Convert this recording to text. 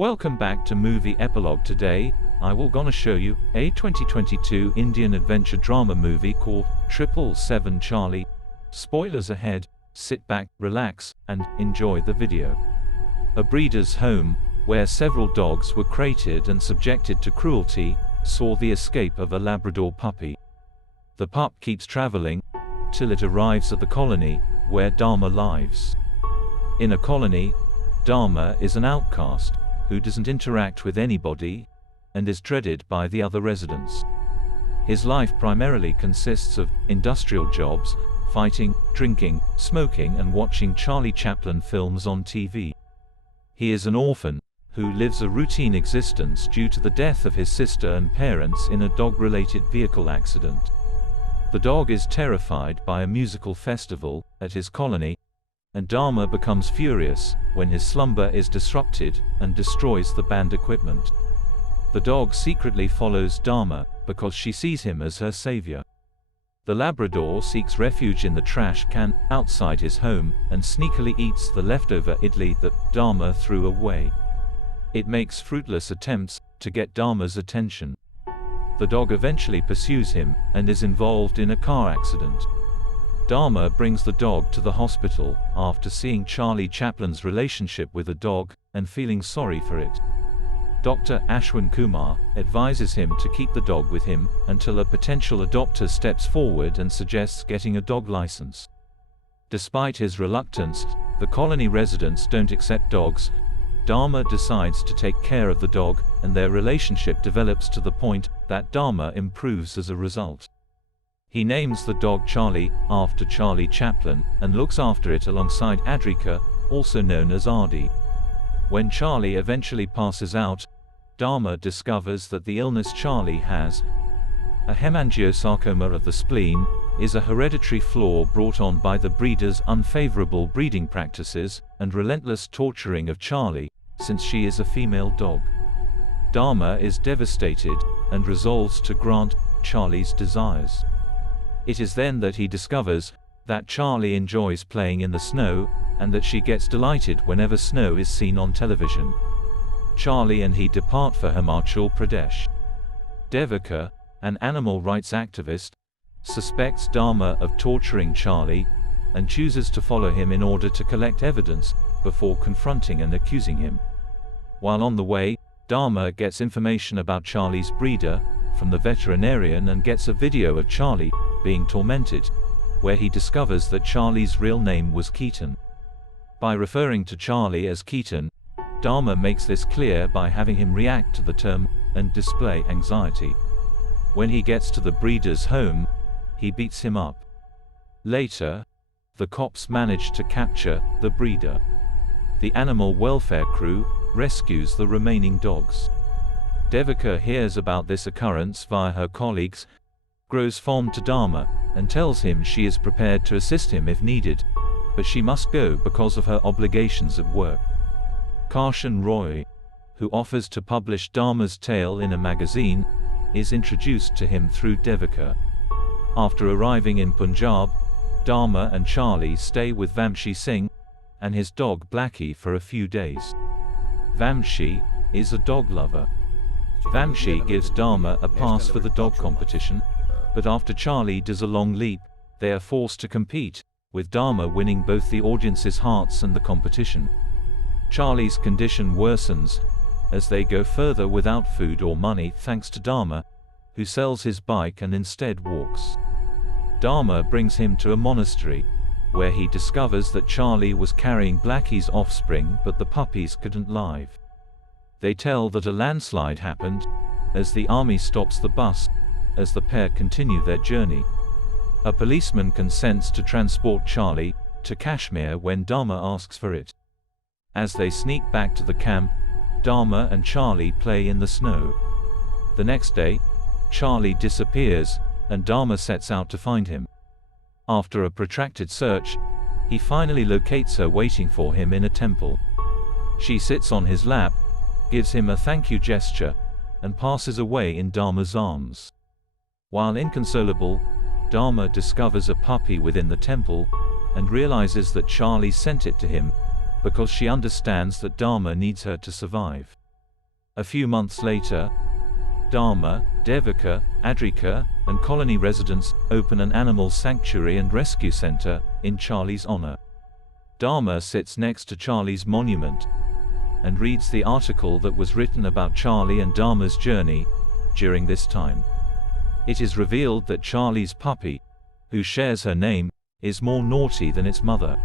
Welcome back to Movie Epilogue. Today, I will gonna show you a 2022 Indian adventure drama movie called 777 Charlie. Spoilers ahead, sit back, relax, and enjoy the video. A breeder's home, where several dogs were crated and subjected to cruelty, saw the escape of a Labrador puppy. The pup keeps traveling, till it arrives at the colony, where Dharma lives. In a colony, Dharma is an outcast, who doesn't interact with anybody, and is dreaded by the other residents. His life primarily consists of industrial jobs, fighting, drinking, smoking and watching Charlie Chaplin films on TV. He is an orphan, who lives a routine existence due to the death of his sister and parents in a dog-related vehicle accident. The dog is terrified by a musical festival at his colony, and Dharma becomes furious when his slumber is disrupted and destroys the band equipment. The dog secretly follows Dharma because she sees him as her savior. The Labrador seeks refuge in the trash can outside his home and sneakily eats the leftover idli that Dharma threw away. It makes fruitless attempts to get Dharma's attention. The dog eventually pursues him and is involved in a car accident. Dharma brings the dog to the hospital after seeing Charlie Chaplin's relationship with the dog and feeling sorry for it. Dr. Ashwin Kumar advises him to keep the dog with him until a potential adopter steps forward and suggests getting a dog license. Despite his reluctance, the colony residents don't accept dogs. Dharma decides to take care of the dog, and their relationship develops to the point that Dharma improves as a result. He names the dog Charlie, after Charlie Chaplin, and looks after it alongside Adrika, also known as Ardi. When Charlie eventually passes out, Dharma discovers that the illness Charlie has, a hemangiosarcoma of the spleen, is a hereditary flaw brought on by the breeder's unfavorable breeding practices and relentless torturing of Charlie, since she is a female dog. Dharma is devastated and resolves to grant Charlie's desires. It is then that he discovers that Charlie enjoys playing in the snow, and that she gets delighted whenever snow is seen on television. Charlie and he depart for Himachal Pradesh. Devika, an animal rights activist, suspects Dharma of torturing Charlie, and chooses to follow him in order to collect evidence, before confronting and accusing him. While on the way, Dharma gets information about Charlie's breeder from the veterinarian and gets a video of Charlie being tormented, where he discovers that Charlie's real name was Keaton. By referring to Charlie as Keaton, Dharma makes this clear by having him react to the term and display anxiety. When he gets to the breeder's home, he beats him up. Later, the cops manage to capture the breeder. The animal welfare crew rescues the remaining dogs. Devika hears about this occurrence via her colleagues, grows fond to Dharma, and tells him she is prepared to assist him if needed, but she must go because of her obligations at work. Karshan Roy, who offers to publish Dharma's tale in a magazine, is introduced to him through Devika. After arriving in Punjab, Dharma and Charlie stay with Vamshi Singh and his dog Blackie for a few days. Vamshi is a dog lover. Vamshi gives Dharma a pass for the dog competition, but after Charlie does a long leap, they are forced to compete, with Dharma winning both the audience's hearts and the competition. Charlie's condition worsens as they go further without food or money thanks to Dharma, who sells his bike and instead walks. Dharma brings him to a monastery, where he discovers that Charlie was carrying Blackie's offspring but the puppies couldn't live. They tell that a landslide happened, as the army stops the bus, as the pair continue their journey. A policeman consents to transport Charlie to Kashmir when Dharma asks for it. As they sneak back to the camp, Dharma and Charlie play in the snow. The next day, Charlie disappears, and Dharma sets out to find him. After a protracted search, he finally locates her waiting for him in a temple. She sits on his lap, gives him a thank you gesture, and passes away in Dharma's arms. While inconsolable, Dharma discovers a puppy within the temple, and realizes that Charlie sent it to him, because she understands that Dharma needs her to survive. A few months later, Dharma, Devika, Adrika, and colony residents open an animal sanctuary and rescue center in Charlie's honor. Dharma sits next to Charlie's monument and reads the article that was written about Charlie and Dharma's journey during this time. It is revealed that Charlie's puppy, who shares her name, is more naughty than its mother.